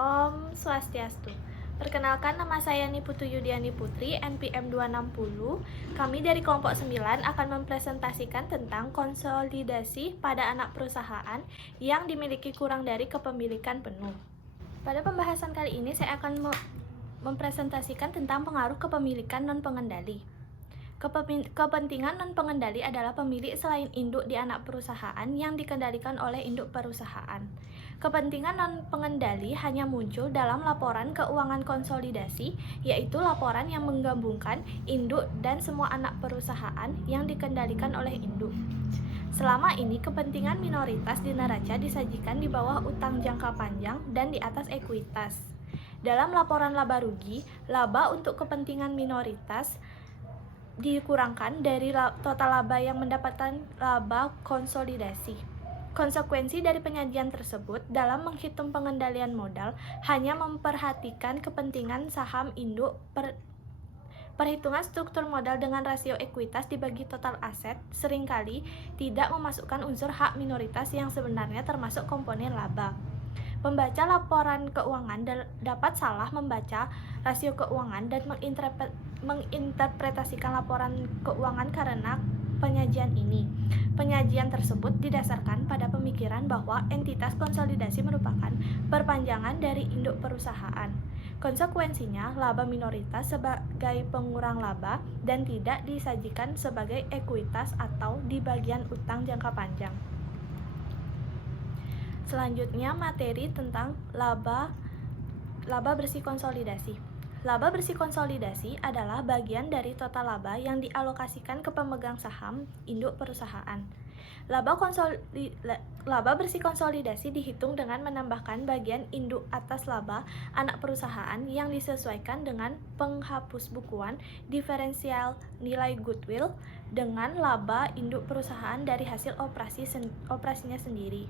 Om Swastiastu. Perkenalkan, nama saya Niputu Yudiani Putri, NPM 260. Kami dari kelompok 9 akan mempresentasikan tentang konsolidasi pada anak perusahaan yang dimiliki kurang dari kepemilikan penuh. Pada pembahasan kali ini saya akan mempresentasikan tentang pengaruh kepemilikan non-pengendali. Kepentingan non-pengendali adalah pemilik selain induk di anak perusahaan yang dikendalikan oleh induk perusahaan. Kepentingan non-pengendali hanya muncul dalam laporan keuangan konsolidasi, yaitu laporan yang menggabungkan induk dan semua anak perusahaan yang dikendalikan oleh induk. Selama ini, kepentingan minoritas di neraca disajikan di bawah utang jangka panjang dan di atas ekuitas. Dalam laporan laba rugi, laba untuk kepentingan minoritas dikurangkan dari total laba yang mendapatkan laba konsolidasi. Konsekuensi dari penyajian tersebut dalam menghitung pengendalian modal hanya memperhatikan kepentingan saham induk. Perhitungan struktur modal dengan rasio ekuitas dibagi total aset seringkali tidak memasukkan unsur hak minoritas yang sebenarnya termasuk komponen laba. Pembaca laporan keuangan dapat salah membaca rasio keuangan dan menginterpretasikan laporan keuangan karena penyajian ini. Penyajian tersebut didasarkan pada pemikiran bahwa entitas konsolidasi merupakan perpanjangan dari induk perusahaan. Konsekuensinya, laba minoritas sebagai pengurang laba dan tidak disajikan sebagai ekuitas atau di bagian utang jangka panjang. Selanjutnya, materi tentang laba bersih konsolidasi. Laba bersih konsolidasi adalah bagian dari total laba yang dialokasikan ke pemegang saham induk perusahaan. Laba bersih konsolidasi dihitung dengan menambahkan bagian induk atas laba anak perusahaan yang disesuaikan dengan penghapus bukuan diferensial nilai goodwill dengan laba induk perusahaan dari hasil operasinya sendiri.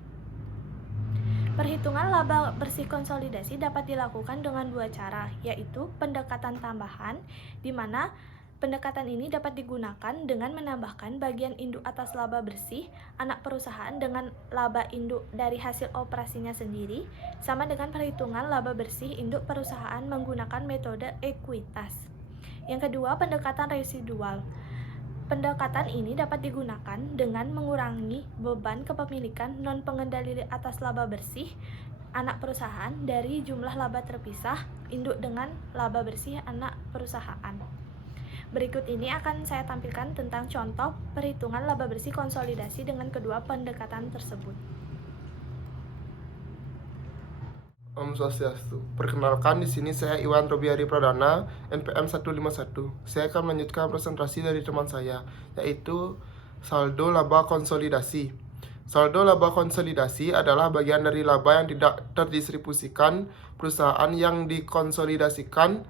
Perhitungan laba bersih konsolidasi dapat dilakukan dengan dua cara, yaitu pendekatan tambahan, di mana pendekatan ini dapat digunakan dengan menambahkan bagian induk atas laba bersih anak perusahaan dengan laba induk dari hasil operasinya sendiri, sama dengan perhitungan laba bersih induk perusahaan menggunakan metode ekuitas. Yang kedua, pendekatan residual. Pendekatan ini dapat digunakan dengan mengurangi beban kepemilikan non-pengendali atas laba bersih anak perusahaan dari jumlah laba terpisah induk dengan laba bersih anak perusahaan. Berikut ini akan saya tampilkan tentang contoh perhitungan laba bersih konsolidasi dengan kedua pendekatan tersebut. Om Swastiastu. Perkenalkan, di sini saya Iwan Robiari Pradana, NPM 151. Saya akan melanjutkan presentasi dari teman saya, yaitu saldo laba konsolidasi. Saldo laba konsolidasi adalah bagian dari laba yang tidak terdistribusikan perusahaan yang dikonsolidasikan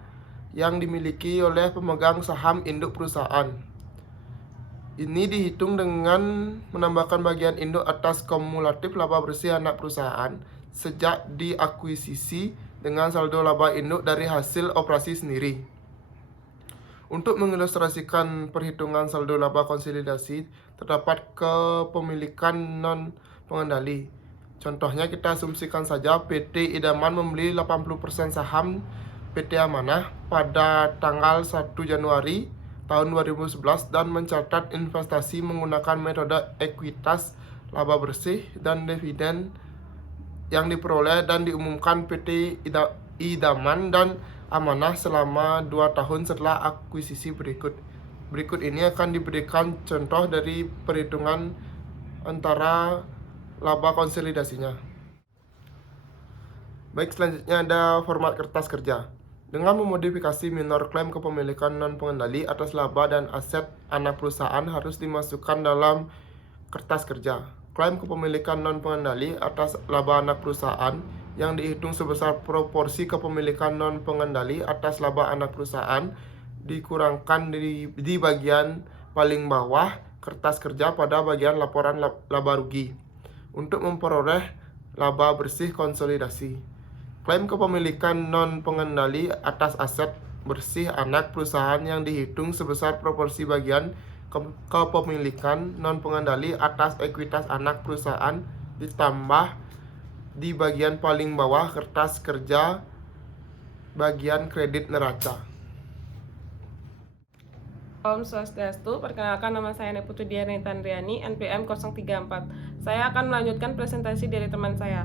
yang dimiliki oleh pemegang saham induk perusahaan. Ini dihitung dengan menambahkan bagian induk atas kumulatif laba bersih anak perusahaan sejak diakuisisi dengan saldo laba induk dari hasil operasi sendiri. Untuk mengilustrasikan perhitungan saldo laba konsolidasi, terdapat kepemilikan non-pengendali. Contohnya, kita asumsikan saja PT Idaman membeli 80% saham PT Amanah pada tanggal 1 Januari tahun 2011 dan mencatat investasi menggunakan metode ekuitas laba bersih dan dividen yang diperoleh dan diumumkan PT Idaman dan Amanah selama 2 tahun setelah akuisisi berikut. Berikut ini akan diberikan contoh dari perhitungan antara laba konsolidasinya. Baik, selanjutnya ada format kertas kerja. Dengan memodifikasi minor klaim kepemilikan non-pengendali atas laba dan aset anak perusahaan harus dimasukkan dalam kertas kerja. Klaim kepemilikan non-pengendali atas laba anak perusahaan yang dihitung sebesar proporsi kepemilikan non-pengendali atas laba anak perusahaan dikurangkan di bagian paling bawah kertas kerja pada bagian laporan laba rugi untuk memperoleh laba bersih konsolidasi. Klaim kepemilikan non-pengendali atas aset bersih anak perusahaan yang dihitung sebesar proporsi bagian kepemilikan non-pengendali atas ekuitas anak perusahaan ditambah di bagian paling bawah kertas kerja bagian kredit neraca. Om Swastiastu, perkenalkan nama saya Neputu Diani Tandriani, NPM 034. Saya akan melanjutkan presentasi dari teman saya.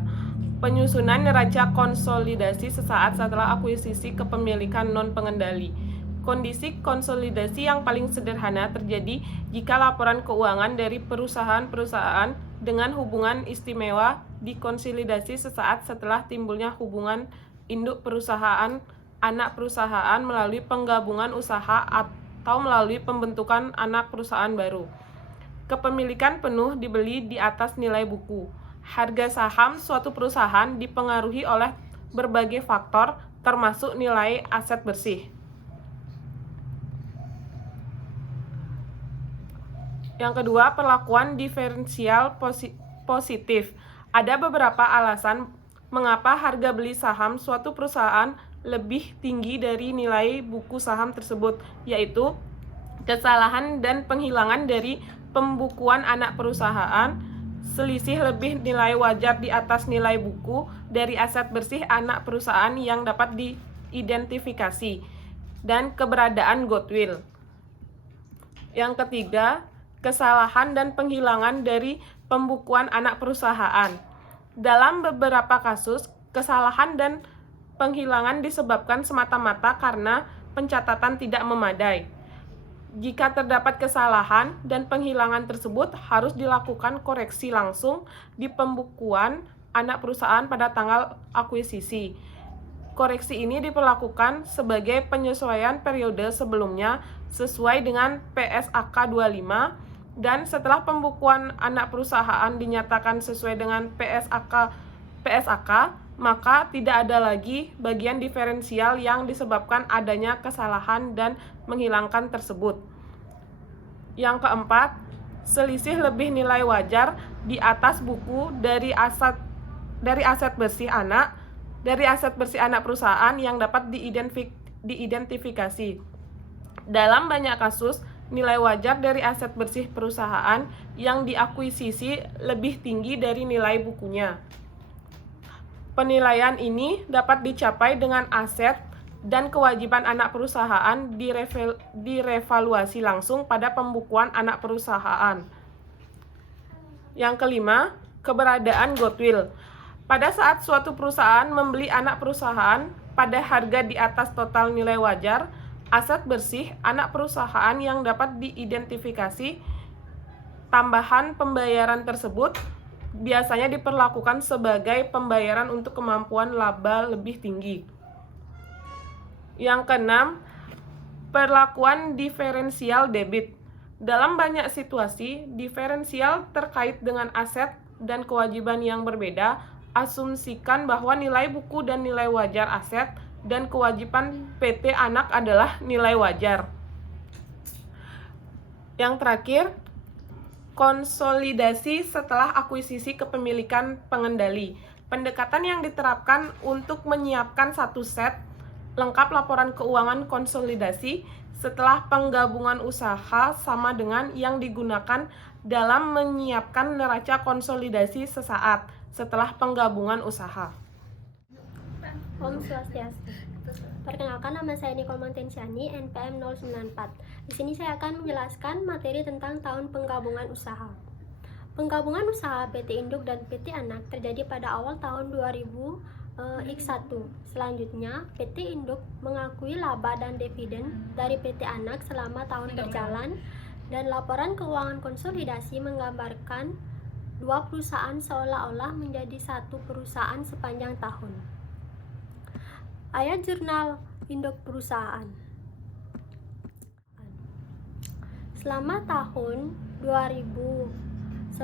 Penyusunan neraca konsolidasi sesaat setelah akuisisi kepemilikan non-pengendali. Kondisi konsolidasi yang paling sederhana terjadi jika laporan keuangan dari perusahaan-perusahaan dengan hubungan istimewa dikonsolidasi sesaat setelah timbulnya hubungan induk perusahaan, anak perusahaan melalui penggabungan usaha atau melalui pembentukan anak perusahaan baru. Kepemilikan penuh dibeli di atas nilai buku. Harga saham suatu perusahaan dipengaruhi oleh berbagai faktor, termasuk nilai aset bersih. Yang kedua, perlakuan diferensial positif. Ada beberapa alasan mengapa harga beli saham suatu perusahaan lebih tinggi dari nilai buku saham tersebut, yaitu kesalahan dan penghilangan dari pembukuan anak perusahaan, selisih lebih nilai wajar di atas nilai buku dari aset bersih anak perusahaan yang dapat diidentifikasi, dan keberadaan goodwill. Yang ketiga, kesalahan dan penghilangan dari pembukuan anak perusahaan. Dalam beberapa kasus, kesalahan dan penghilangan disebabkan semata-mata karena pencatatan tidak memadai. Jika terdapat kesalahan dan penghilangan tersebut, harus dilakukan koreksi langsung di pembukuan anak perusahaan pada tanggal akuisisi. Koreksi ini diperlakukan sebagai penyesuaian periode sebelumnya sesuai dengan PSAK 25, dan setelah pembukuan anak perusahaan dinyatakan sesuai dengan PSAK, maka tidak ada lagi bagian diferensial yang disebabkan adanya kesalahan dan menghilangkan tersebut. Yang keempat, selisih lebih nilai wajar di atas buku dari aset bersih anak perusahaan yang dapat diidentifikasi. Dalam banyak kasus, nilai wajar dari aset bersih perusahaan yang diakuisisi lebih tinggi dari nilai bukunya. Penilaian ini dapat dicapai dengan aset dan kewajiban anak perusahaan direvaluasi langsung pada pembukuan anak perusahaan. Yang kelima, keberadaan goodwill. Pada saat suatu perusahaan membeli anak perusahaan pada harga di atas total nilai wajar, aset bersih anak perusahaan yang dapat diidentifikasi, tambahan pembayaran tersebut biasanya diperlakukan sebagai pembayaran untuk kemampuan laba lebih tinggi. Yang keenam, perlakuan diferensial debit. Dalam banyak situasi, diferensial terkait dengan aset dan kewajiban yang berbeda. Asumsikan bahwa nilai buku dan nilai wajar aset dan kewajiban PT anak adalah nilai wajar. Yang terakhir, konsolidasi setelah akuisisi kepemilikan pengendali. Pendekatan yang diterapkan untuk menyiapkan satu set lengkap laporan keuangan konsolidasi setelah penggabungan usaha sama dengan yang digunakan dalam menyiapkan neraca konsolidasi sesaat setelah penggabungan usaha. Om Swastiastu. Perkenalkan, nama saya Nicole Mantensiani, NPM 094. Di sini saya akan menjelaskan materi tentang tahun penggabungan usaha. Penggabungan usaha PT Induk dan PT Anak terjadi pada awal tahun 2000X1. Selanjutnya, PT Induk mengakui laba dan dividen dari PT Anak selama tahun berjalan, dan laporan keuangan konsolidasi menggambarkan dua perusahaan seolah-olah menjadi satu perusahaan sepanjang tahun. Ayat jurnal induk perusahaan. Selama tahun 2011,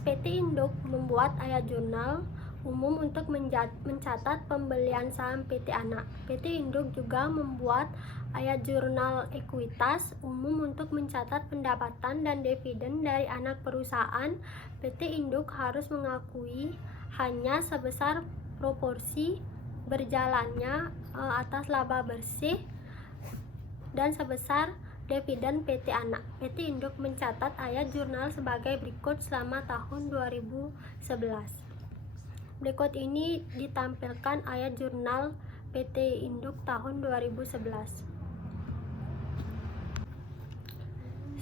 PT Induk membuat ayat jurnal umum untuk mencatat pembelian saham PT Anak. PT Induk juga membuat ayat jurnal ekuitas umum untuk mencatat pendapatan dan dividen dari anak perusahaan. PT Induk harus mengakui hanya sebesar proporsi berjalannya atas laba bersih dan sebesar dividen PT Anak. PT Induk mencatat ayat jurnal sebagai berikut selama tahun 2011. Berikut ini ditampilkan ayat jurnal PT Induk tahun 2011.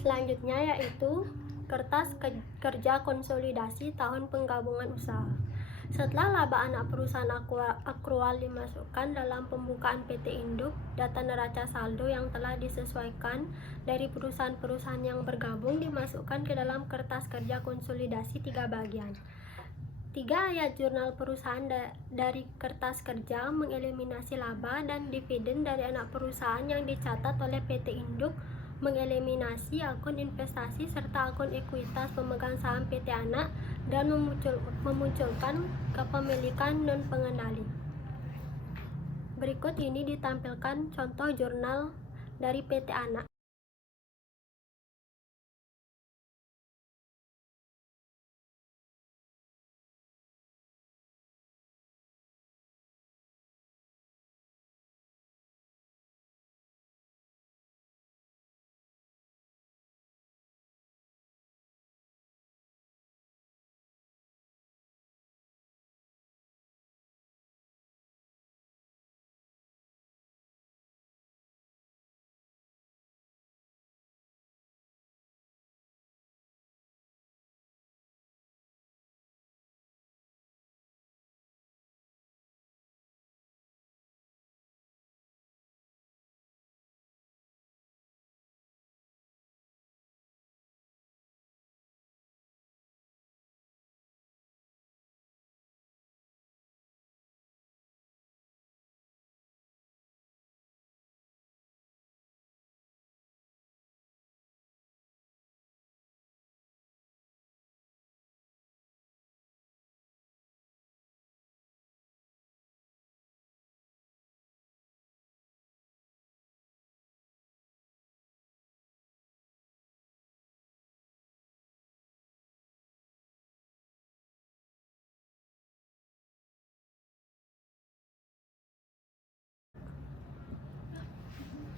Selanjutnya yaitu kertas kerja konsolidasi tahun penggabungan usaha. Setelah laba anak perusahaan akrual dimasukkan dalam pembukaan PT Induk, data neraca saldo yang telah disesuaikan dari perusahaan-perusahaan yang bergabung dimasukkan ke dalam kertas kerja konsolidasi 3 bagian. 3 ayat jurnal perusahaan dari kertas kerja mengeliminasi laba dan dividen dari anak perusahaan yang dicatat oleh PT Induk, mengeliminasi akun investasi serta akun ekuitas pemegang saham PT Anak, dan memunculkan kepemilikan non-pengendali. Berikut ini ditampilkan contoh jurnal dari PT Anak.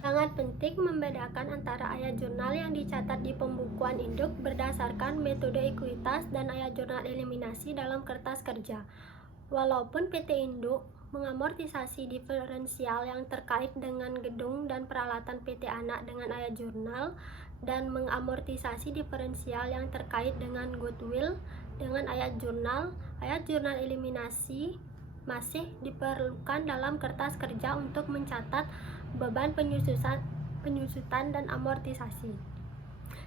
Sangat penting membedakan antara ayat jurnal yang dicatat di pembukuan induk berdasarkan metode ekuitas dan ayat jurnal eliminasi dalam kertas kerja. Walaupun PT Induk mengamortisasi diferensial yang terkait dengan gedung dan peralatan PT Anak dengan ayat jurnal dan mengamortisasi diferensial yang terkait dengan goodwill dengan ayat jurnal eliminasi masih diperlukan dalam kertas kerja untuk mencatat beban penyusutan dan amortisasi.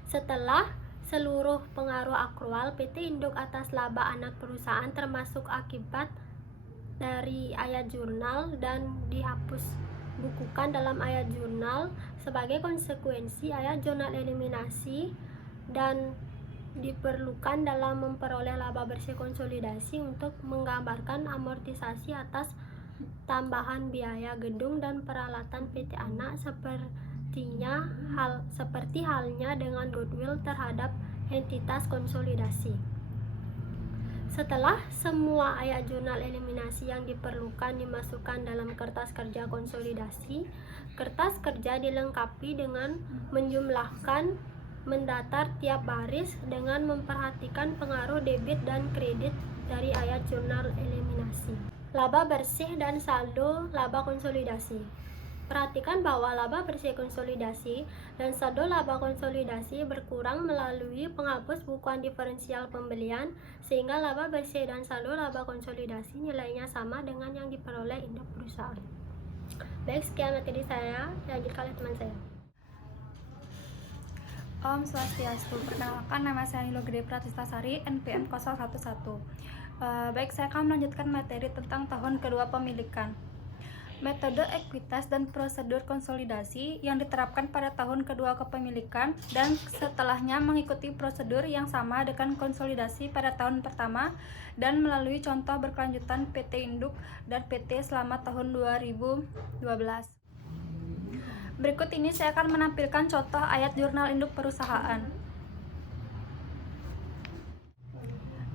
Setelah seluruh pengaruh akrual PT Induk atas laba anak perusahaan termasuk akibat dari ayat jurnal dan dihapus bukukan dalam ayat jurnal sebagai konsekuensi ayat jurnal eliminasi dan diperlukan dalam memperoleh laba bersih konsolidasi untuk menggambarkan amortisasi atas tambahan biaya gedung dan peralatan PT Anak seperti halnya dengan goodwill terhadap entitas konsolidasi. Setelah semua ayat jurnal eliminasi yang diperlukan dimasukkan dalam kertas kerja konsolidasi, kertas kerja dilengkapi dengan menjumlahkan mendatar tiap baris dengan memperhatikan pengaruh debit dan kredit dari ayat jurnal eliminasi. Laba bersih dan saldo laba konsolidasi. Perhatikan bahwa laba bersih konsolidasi dan saldo laba konsolidasi berkurang melalui penghapus bukuan diferensial pembelian, sehingga laba bersih dan saldo laba konsolidasi nilainya sama dengan yang diperoleh induk perusahaan. Baik, sekian materi saya. Dilanjutkan oleh teman saya. Om Swastiastu. Perkenalkan, nama saya Nilo Gede Pratistasari, NPM 011. Baik, saya akan melanjutkan materi tentang tahun kedua pemilikan. Metode ekuitas dan prosedur konsolidasi yang diterapkan pada tahun kedua kepemilikan dan setelahnya mengikuti prosedur yang sama dengan konsolidasi pada tahun pertama dan melalui contoh berkelanjutan PT Induk dan PT selama tahun 2012. Berikut ini saya akan menampilkan contoh ayat jurnal induk perusahaan.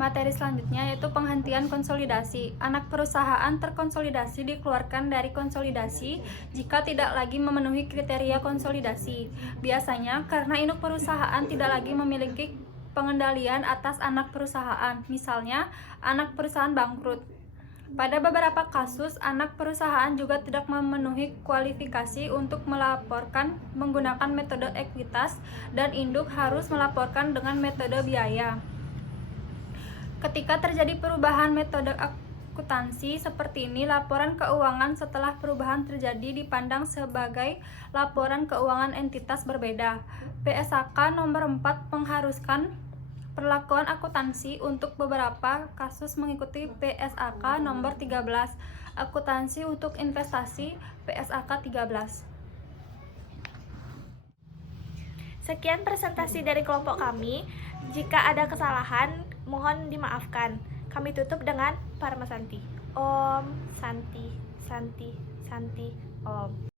Materi selanjutnya yaitu penghentian konsolidasi. Anak perusahaan terkonsolidasi dikeluarkan dari konsolidasi jika tidak lagi memenuhi kriteria konsolidasi. Biasanya karena induk perusahaan tidak lagi memiliki pengendalian atas anak perusahaan. Misalnya, anak perusahaan bangkrut. Pada beberapa kasus, anak perusahaan juga tidak memenuhi kualifikasi untuk melaporkan menggunakan metode ekuitas dan induk harus melaporkan dengan metode biaya. Ketika terjadi perubahan metode akuntansi seperti ini, laporan keuangan setelah perubahan terjadi dipandang sebagai laporan keuangan entitas berbeda. PSAK nomor 4 mengharuskan perlakuan akuntansi untuk beberapa kasus mengikuti PSAK nomor 13, akuntansi untuk investasi PSAK 13. Sekian presentasi dari kelompok kami. Jika ada kesalahan, mohon dimaafkan. Kami tutup dengan Parma Santi. Om Santi, Santi, Santi, Om.